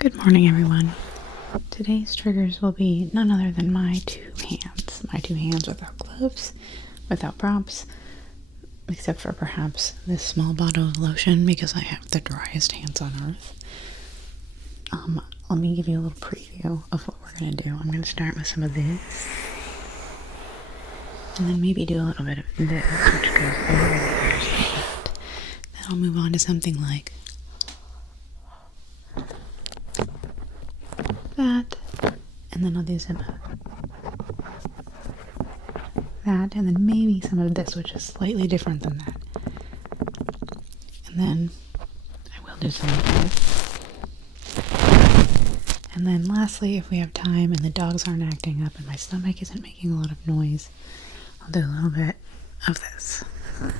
Good morning, everyone. Today's triggers will be none other than my two hands. My two hands without gloves, without props, except for perhaps this small bottle of lotion because I have the driest hands on earth. Let me give you a little preview of what we're going to do. I'm going to start with some of this, and then maybe do a little bit of this, which goes over the ears like that. Then I'll move on to something like that, and then I'll do some of that, and then maybe some of this, which is slightly different than that. And then I will do some of this. And then lastly, if we have time and the dogs aren't acting up and my stomach isn't making a lot of noise, I'll do a little bit of this. And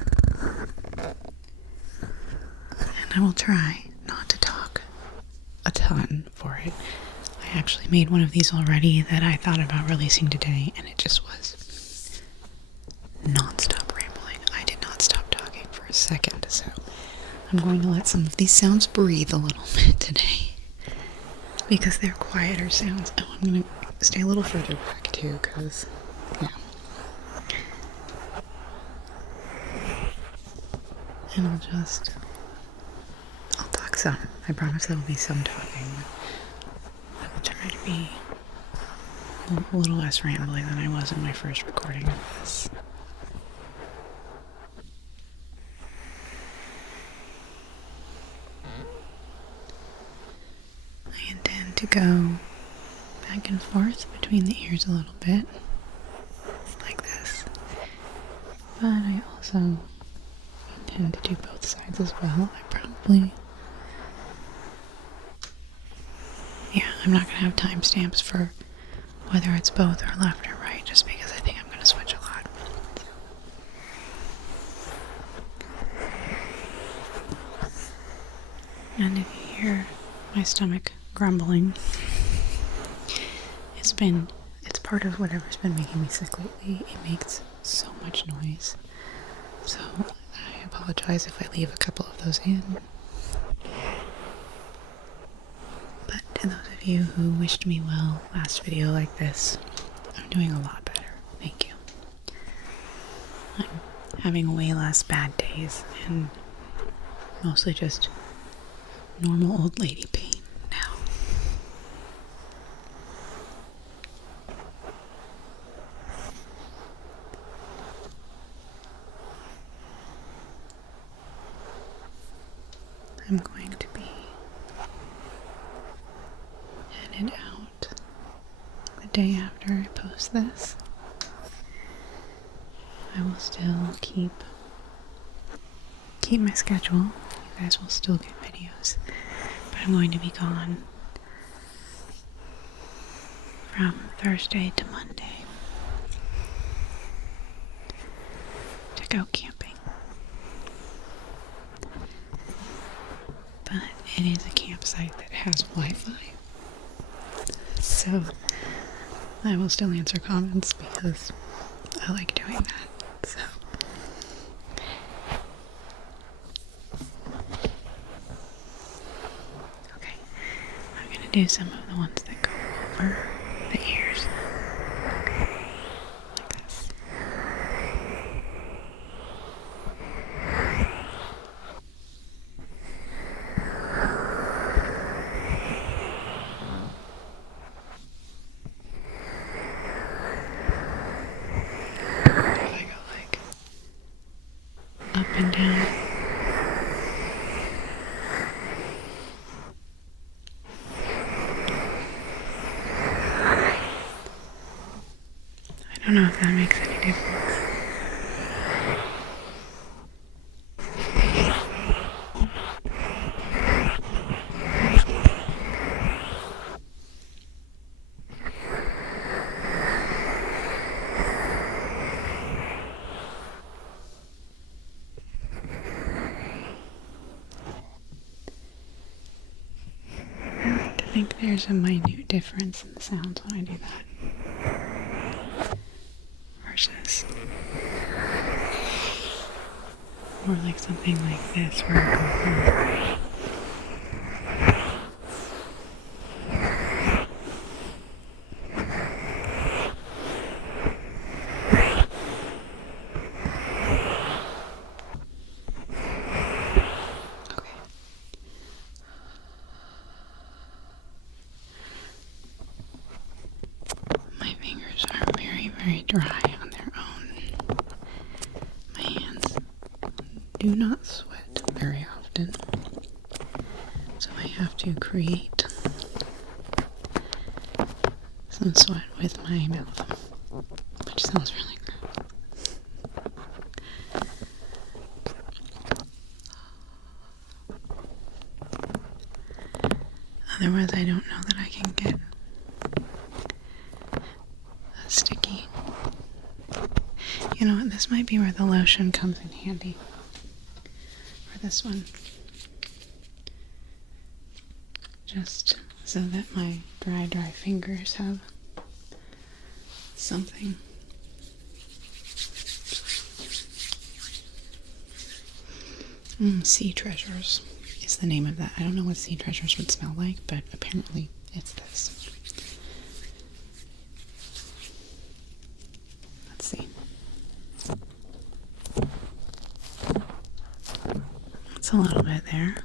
I will try not to talk a ton for it. I actually made one of these already that I thought about releasing today, and it just was non-stop rambling. I did not stop talking for a second, so I'm going to let some of these sounds breathe a little bit today because they're quieter sounds. Oh, I'm going to stay a little further back too, because, yeah. And I'll talk some. I promise there will be some talking. I will try to be a little less rambling than I was in my first recording of this. I intend to go back and forth between the ears a little bit, like this. But I also intend to do both sides as well. I'm not going to have timestamps for whether it's both or left or right, just because I think I'm going to switch a lot. And if you hear my stomach grumbling, it's part of whatever's been making me sick lately. It makes so much noise. So I apologize if I leave a couple of those in. But to those of you who wished me well last video like this, I'm doing a lot better. Thank you. I'm having way less bad days and mostly just normal old lady pain now. I'm going to be headed out the day after I post this. I will still keep my schedule. You guys will still get videos, but I'm going to be gone from Thursday to Monday to go camping. But it is a campsite that has Wi-Fi, so I will still answer comments because I like doing that. So okay, I'm gonna do some of the ones that go over the ears, like this. Up and down. I don't know if that makes any difference. I think there's a minute difference in the sounds when I do that versus more like something like this where I go from do not sweat very often, so I have to create some sweat with my mouth, which sounds really gross. Otherwise, I don't know that I can get sticky. You know what, this might be where the lotion comes in handy. For this one. Just so that my dry fingers have something. Sea Treasures is the name of that. I don't know what Sea Treasures would smell like, but apparently it's this. Let's see. It's a little bit there.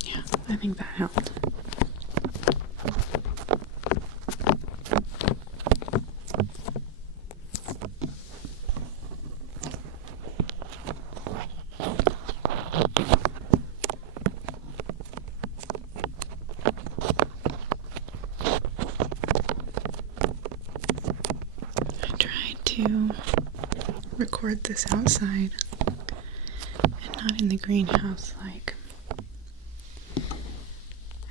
Yeah, I think that helped. To record this outside and not in the greenhouse, like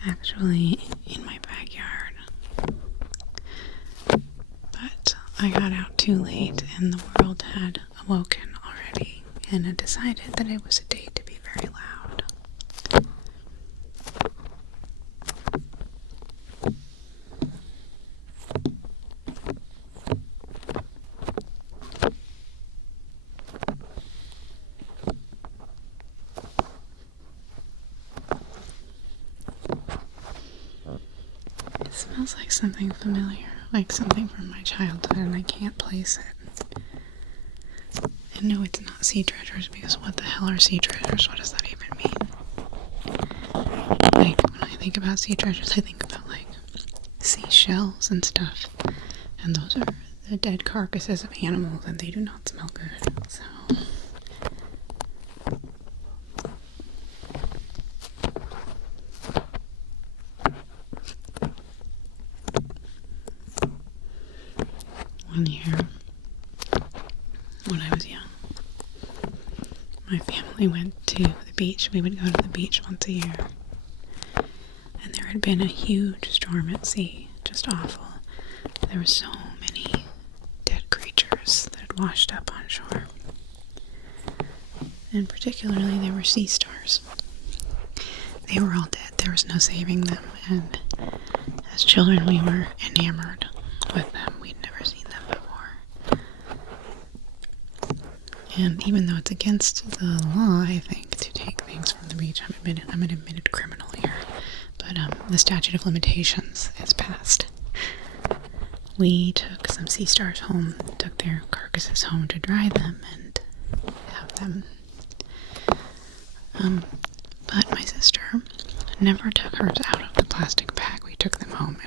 actually in my backyard. But I got out too late and the world had awoken already, and I decided that it was a day to be very loud. It smells like something familiar, like something from my childhood, and I can't place it. And no, it's not Sea Treasures, because what the hell are Sea Treasures? What does that even mean? Like, when I think about Sea Treasures, I think about, like, seashells and stuff. And those are the dead carcasses of animals, and they do not smell good, so... One year, when I was young, my family went to the beach. We would go to the beach once a year. And there had been a huge storm at sea, just awful. There were so many dead creatures that had washed up on shore. And particularly, there were sea stars. They were all dead. There was no saving them. And as children, we were enamored with them. We'd never seen them before. And even though it's against the law, I think, to take things from the beach, I'm an admitted criminal here, but the statute of limitations is passed. We took some sea stars home, took their carcasses home to dry them and have them. But my sister never took hers out of the plastic bag. We took them home,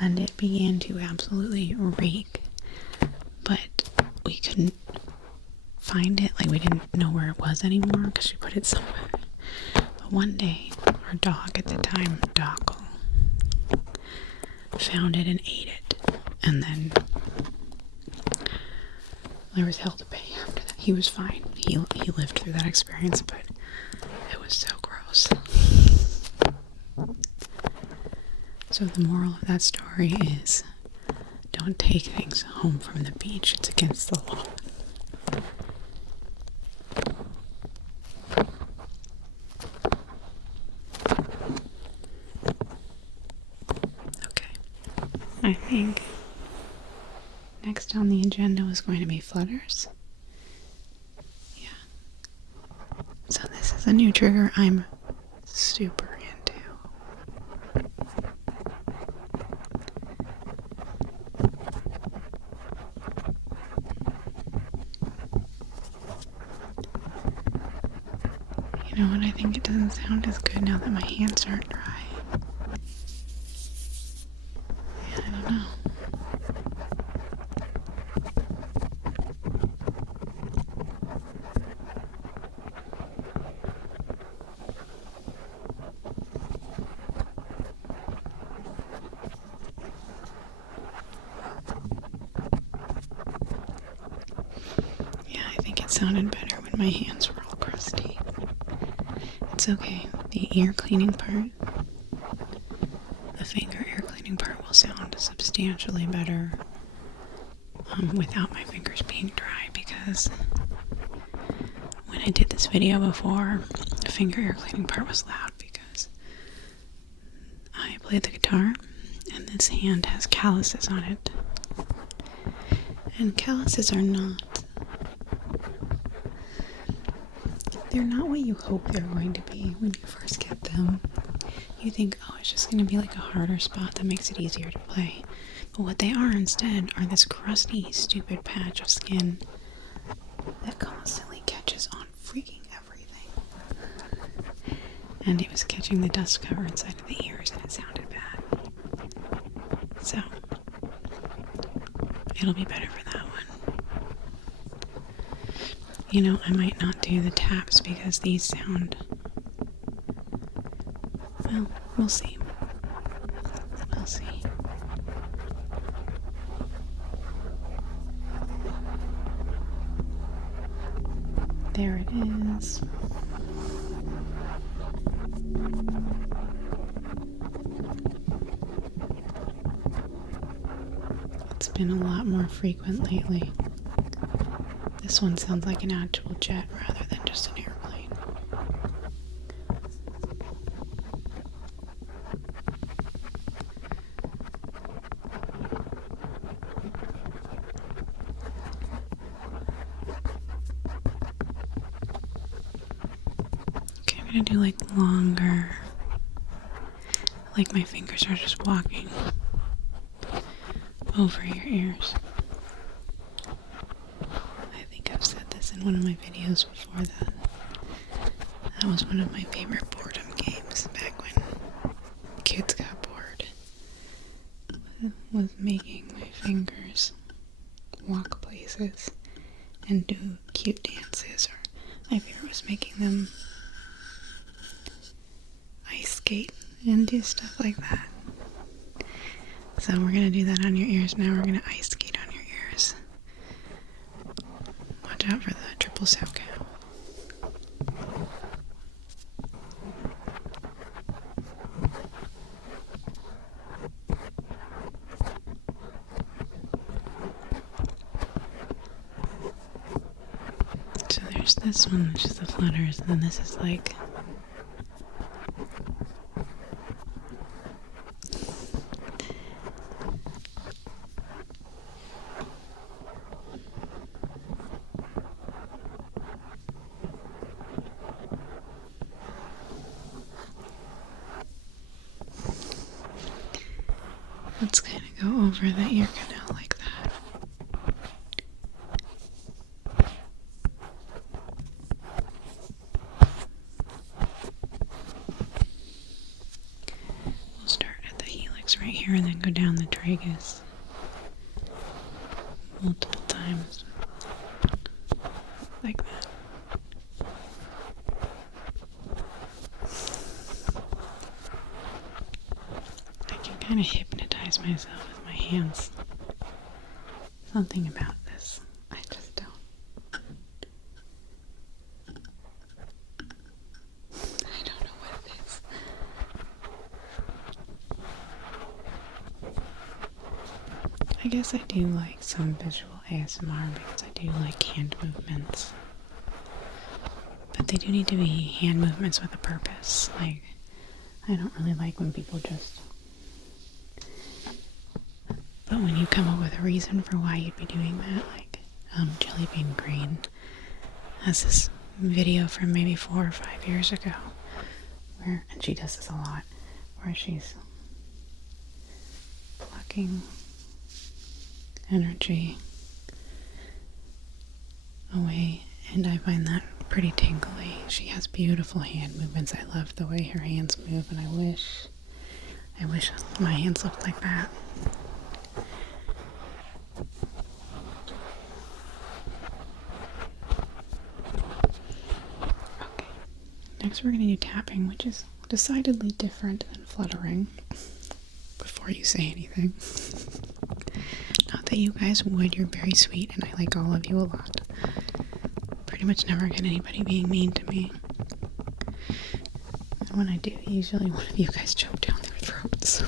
and it began to absolutely reek. But we couldn't find it, like we didn't know where it was anymore because she put it somewhere. But one day, our dog at the time, Doggle, found it and ate it, and then there was hell to pay after that. He was fine. He lived through that experience, but it was so gross. So the moral of that story is, don't take things home from the beach. It's against the law. Okay. I think next on the agenda was going to be Flutters. Yeah. So this is a new trigger I'm super into. You know what, I think it doesn't sound as good now that my hands aren't dry. Yeah, I don't know. Yeah, I think it sounded better when my hands were all crusty. It's okay. The ear cleaning part, the finger ear cleaning part will sound substantially better without my fingers being dry, because when I did this video before, the finger ear cleaning part was loud because I played the guitar and this hand has calluses on it. And calluses are they're not what you hope they're going to be when you first get them. You think, oh, it's just going to be like a harder spot that makes it easier to play. But what they are instead are this crusty, stupid patch of skin that constantly catches on freaking everything. And it was catching the dust cover inside of the ears and it sounded bad. So, it'll be better for that one. You know, I might not do the taps because these sound... Well, we'll see. We'll see. There it is. It's been a lot more frequent lately. This one sounds like an actual jet rather than just an airplane. Okay, I'm gonna do like longer, like my fingers are just walking over your ears. I've said this in one of my videos before that was one of my favorite boredom games back when kids got bored, was making my fingers walk places and do cute dances, or my favorite was making them ice skate and do stuff like that. So we're gonna do that on your ears now. We're gonna ice skate on your ears. Watch out for the triple sow cow. So there's this one, which is the Flutters, and then this is like... Let's kind of go over the ear canal like that. We'll start at the helix right here and then go down the tragus multiple times like that. I can kind of hypnotize myself with my hands. Something about this. I just don't. I don't know what it is. I guess I do like some visual ASMR because I do like hand movements. But they do need to be hand movements with a purpose. Like, I don't really like when people just... But when you come up with a reason for why you'd be doing that, like Jelly Bean Green has this video from maybe 4 or 5 years ago where, and she does this a lot, where she's plucking energy away And I find that pretty tingly. She has beautiful hand movements. I love the way her hands move, and I wish my hands looked like that. Okay. Next we're going to do tapping, which is decidedly different than fluttering. Before you say anything. Not that you guys would, you're very sweet and I like all of you a lot. Pretty much never get anybody being mean to me. And when I do, usually one of you guys choke down their throats.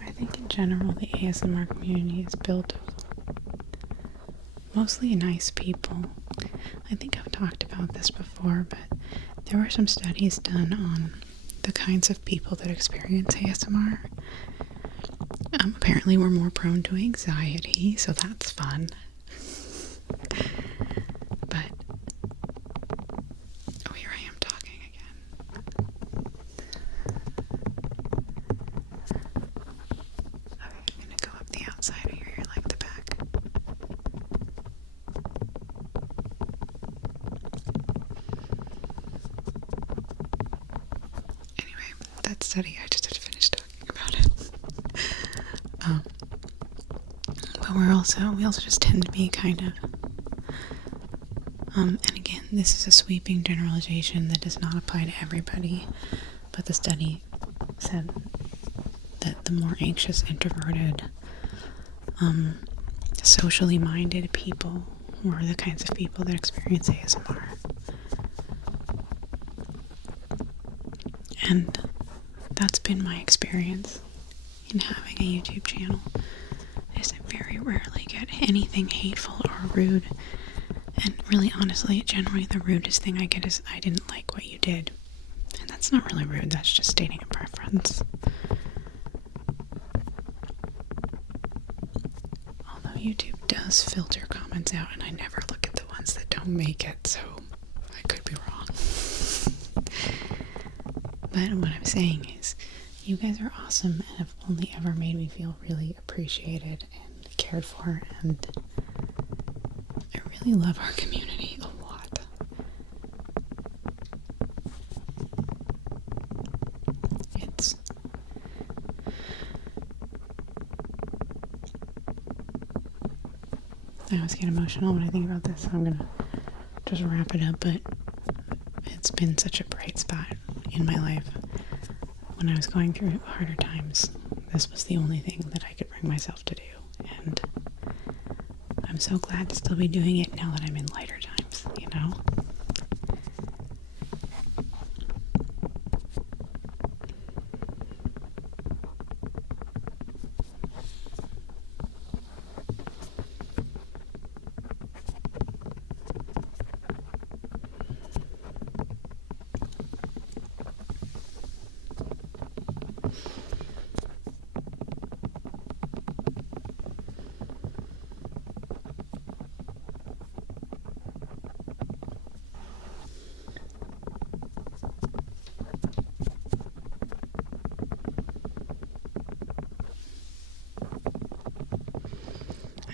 I think in general the ASMR community is built of mostly nice people. I think I've talked about this before, but there were some studies done on the kinds of people that experience ASMR. Apparently we're more prone to anxiety, so that's fun. But, oh, here I am talking again. Okay, I'm gonna go up the outside of your ear like the back. Anyway, that study, I just had to finish talking about it. But we also just tend to be kind of, and again, this is a sweeping generalization that does not apply to everybody, but the study said that the more anxious, introverted, socially minded people were the kinds of people that experience ASMR. And that's been my experience in having a YouTube channel, is I very rarely get anything hateful or rude. And really, honestly, generally the rudest thing I get is, I didn't like what you did. And that's not really rude, that's just stating a preference. Although YouTube does filter comments out, and I never look at the ones that don't make it, so I could be wrong. But what I'm saying is, you guys are awesome and have only ever made me feel really appreciated and cared for, and I really love our community a lot. I always get emotional when I think about this, so I'm gonna just wrap it up, but it's been such a bright spot in my life. When I was going through harder times, this was the only thing that I could bring myself to do, and I'm so glad to still be doing it now that I'm in lighter times, you know?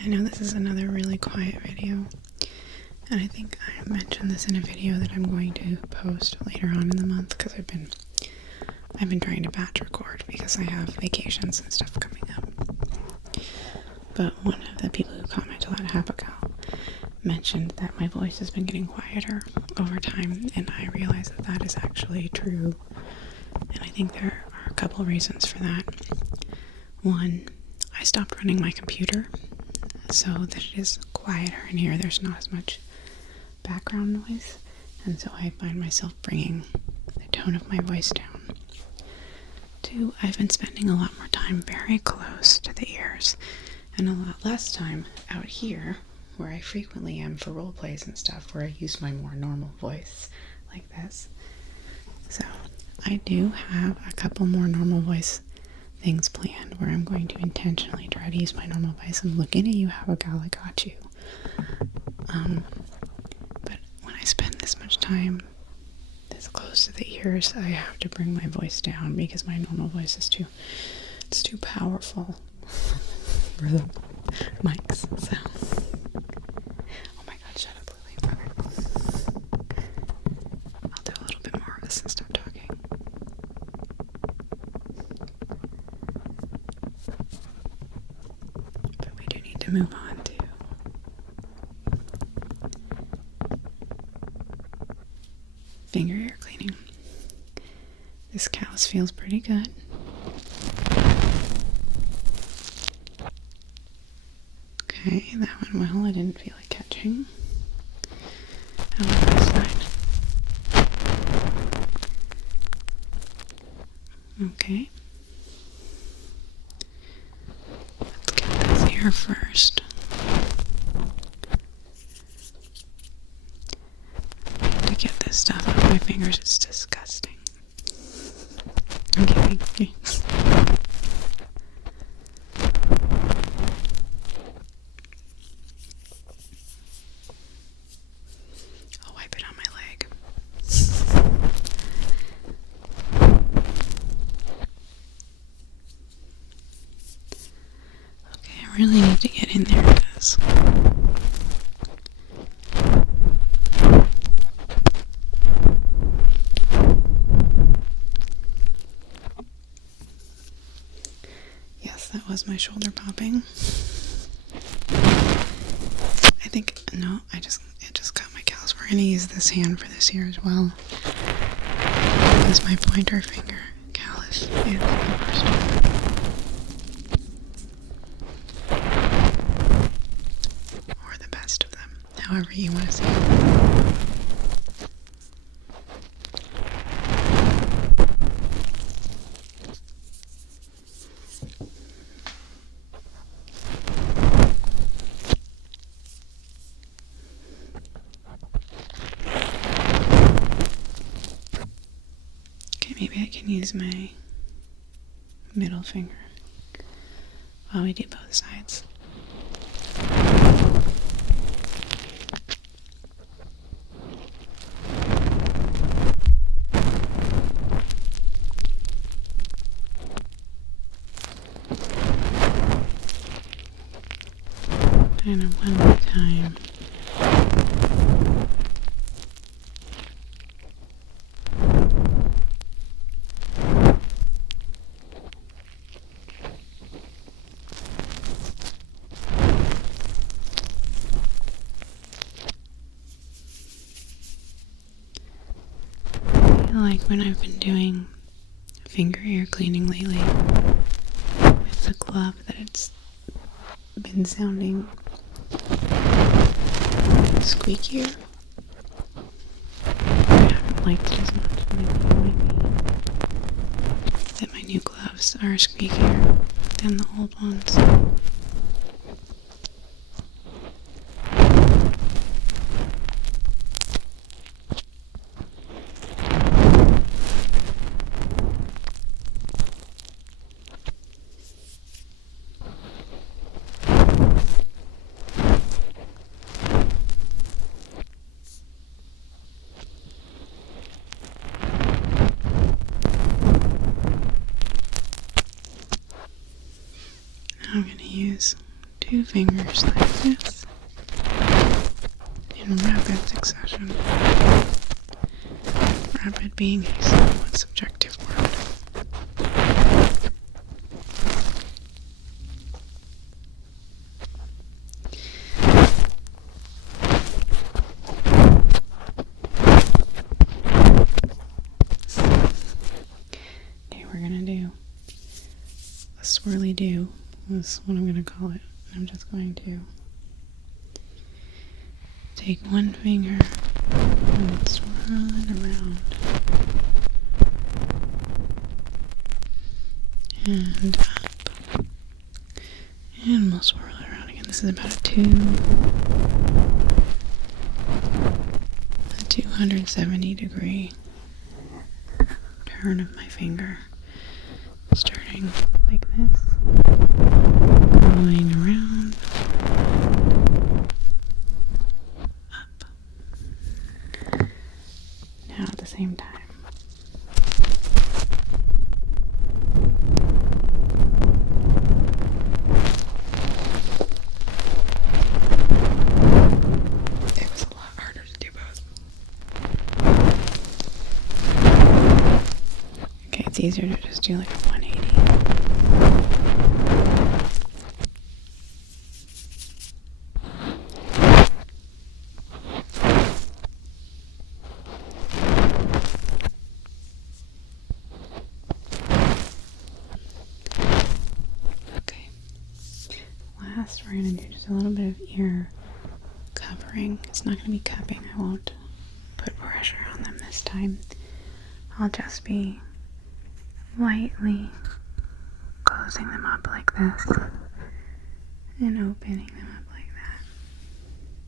I know this is another really quiet video, and I think I mentioned this in a video that I'm going to post later on in the month, because I've been trying to batch record because I have vacations and stuff coming up. But one of the people who comment a lot, Habagal, mentioned that my voice has been getting quieter over time, and I realize that that is actually true, and I think there are a couple reasons for that. One, I stopped running my computer, so that it is quieter in here. There's not as much background noise, and so I find myself bringing the tone of my voice down. Two, I've been spending a lot more time very close to the ears, and a lot less time out here, where I frequently am for role plays and stuff, where I use my more normal voice like this. So I do have a couple more normal voice things planned where I'm going to intentionally try to use my normal voice. I'm looking at you, Habagal, I got you. But when I spend this much time this close to the ears, I have to bring my voice down because my normal voice is too powerful for the mics. So, oh my god, shut up, Lily. Okay. I'll do a little bit more of this and stop talking. But we do need to move on to finger ear cleaning. This callus feels pretty good. Okay, that one well, I didn't feel like catching. How about this side? Okay. Let's get this here first. To get this stuff off my fingers, it's disgusting. I'm kidding. I'll wipe it on my leg. Okay, I really need to get in there because that was my shoulder popping. I think, no, it just got my callus. We're gonna use this hand for this here as well. Because my pointer finger callus is the worst one. Or the best of them, however you want to see it. Maybe I can use my middle finger while we do both sides. Kind of one at a time. Like when I've been doing finger ear cleaning lately with the glove, that it's been sounding squeakier. I haven't liked it as much, but I think it might be that my new gloves are squeakier than the old ones. I'm going to use 2 fingers like this in rapid succession. Rapid being a somewhat subjective word. Okay, we're going to do a swirly do. That's what I'm going to call it. I'm just going to take one finger and swirl it around and up, and we'll swirl it around again. This is about a 270 degree turn of my finger, starting like this, going around, up. Now at the same time, it's easier to just do like a 180. Okay. Last, we're going to do just a little bit of ear covering. It's not going to be cupping. I won't put pressure on them this time. I'll just be lightly closing them up like this and opening them up like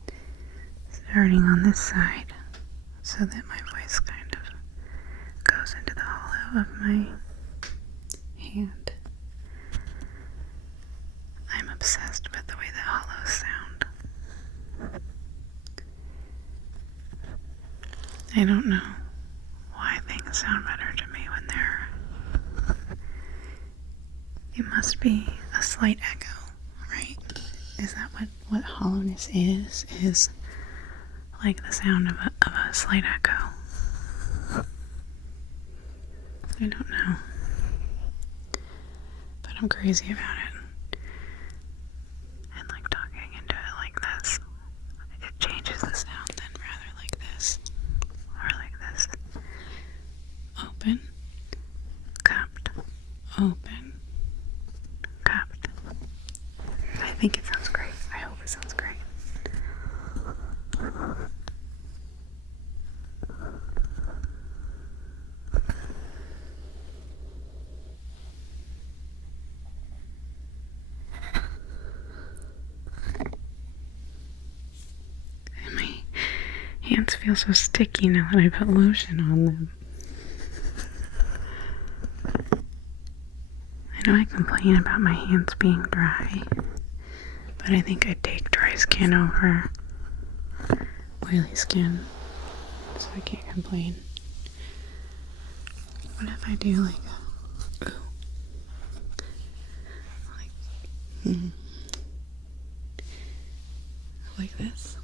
that. Starting on this side so that my voice kind of goes into the hollow of my hand. I'm obsessed with the way the hollows sound. I don't know why things sound better to me when they're... It must be a slight echo, right? Is that what hollowness is? Is like the sound of a slight echo. I don't know. But I'm crazy about it. And like talking into it like this, it changes the sound then rather like this. Or like this. Open, cupped, open, cupped. I think it sounds great. I hope it sounds great. And my hands feel so sticky now that I put lotion on them. I know I complain about my hands being dry, but I think I take dry skin over oily skin, so I can't complain. What if I do like a, ooh, like this,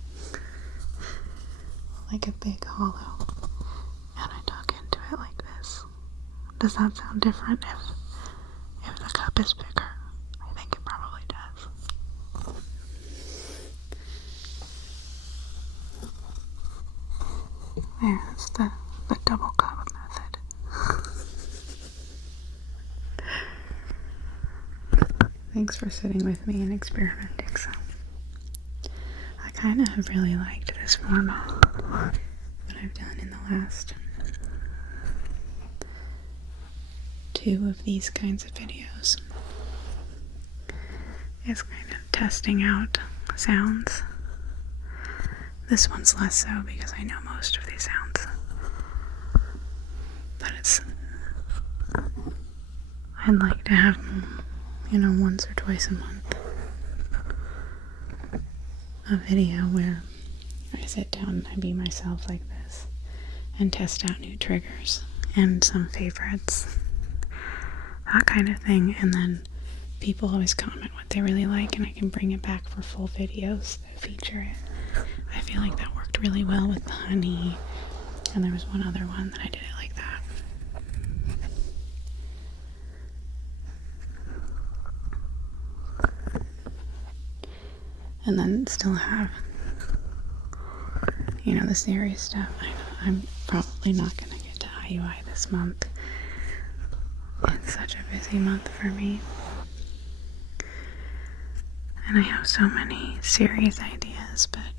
like a big hollow, and I talk into it like this? Does that sound different if the cup is bigger? I think it probably does. There, it's the double cup method. Thanks for sitting with me and experimenting some. I kind of have really liked this format that I've done in the last 2 of these kinds of videos. It's kind of testing out sounds. This one's less so because I know most of these sounds. But I'd like to have, once or twice a month, a video where I sit down and I be myself like this and test out new triggers and some favorites, that kind of thing. And then people always comment what they really like, and I can bring it back for full videos that feature it. I feel like that worked really well with the honey, and there was one other one that I did it like that. And then still have, the serious stuff. I know I'm probably not going to get to IUI this month. It's such a busy month for me. And I have so many series ideas, but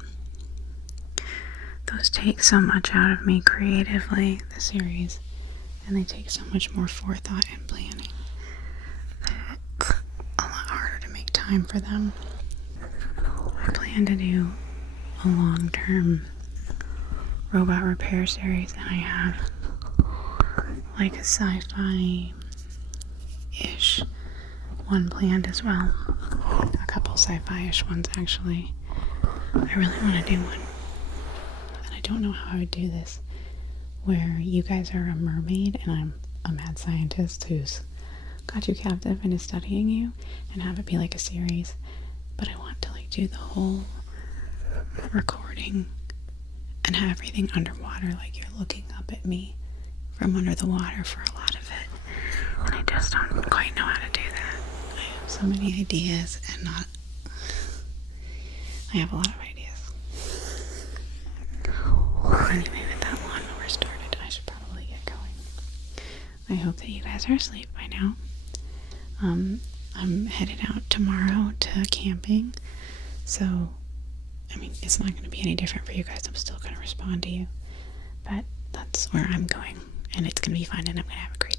those take so much out of me creatively, the series, and they take so much more forethought and planning that it's a lot harder to make time for them. I plan to do a long-term robot repair series, and I have like a sci-fi-ish one planned as well. A couple sci-fi-ish ones, actually. I really want to do one. And I don't know how I would do this, where you guys are a mermaid and I'm a mad scientist who's got you captive and is studying you, and have it be like a series. But I want to do the whole recording and have everything underwater, like you're looking up at me from under the water for a lot of it. And I just don't quite know how to do that. I have so many ideas and not... I have a lot of ideas. Anyway, with that lawnmower started, I should probably get going. I hope that you guys are asleep by now. I'm headed out tomorrow to camping, so, I mean, it's not going to be any different for you guys. I'm still going to respond to you, but that's where I'm going, and it's going to be fun, and I'm going to have a great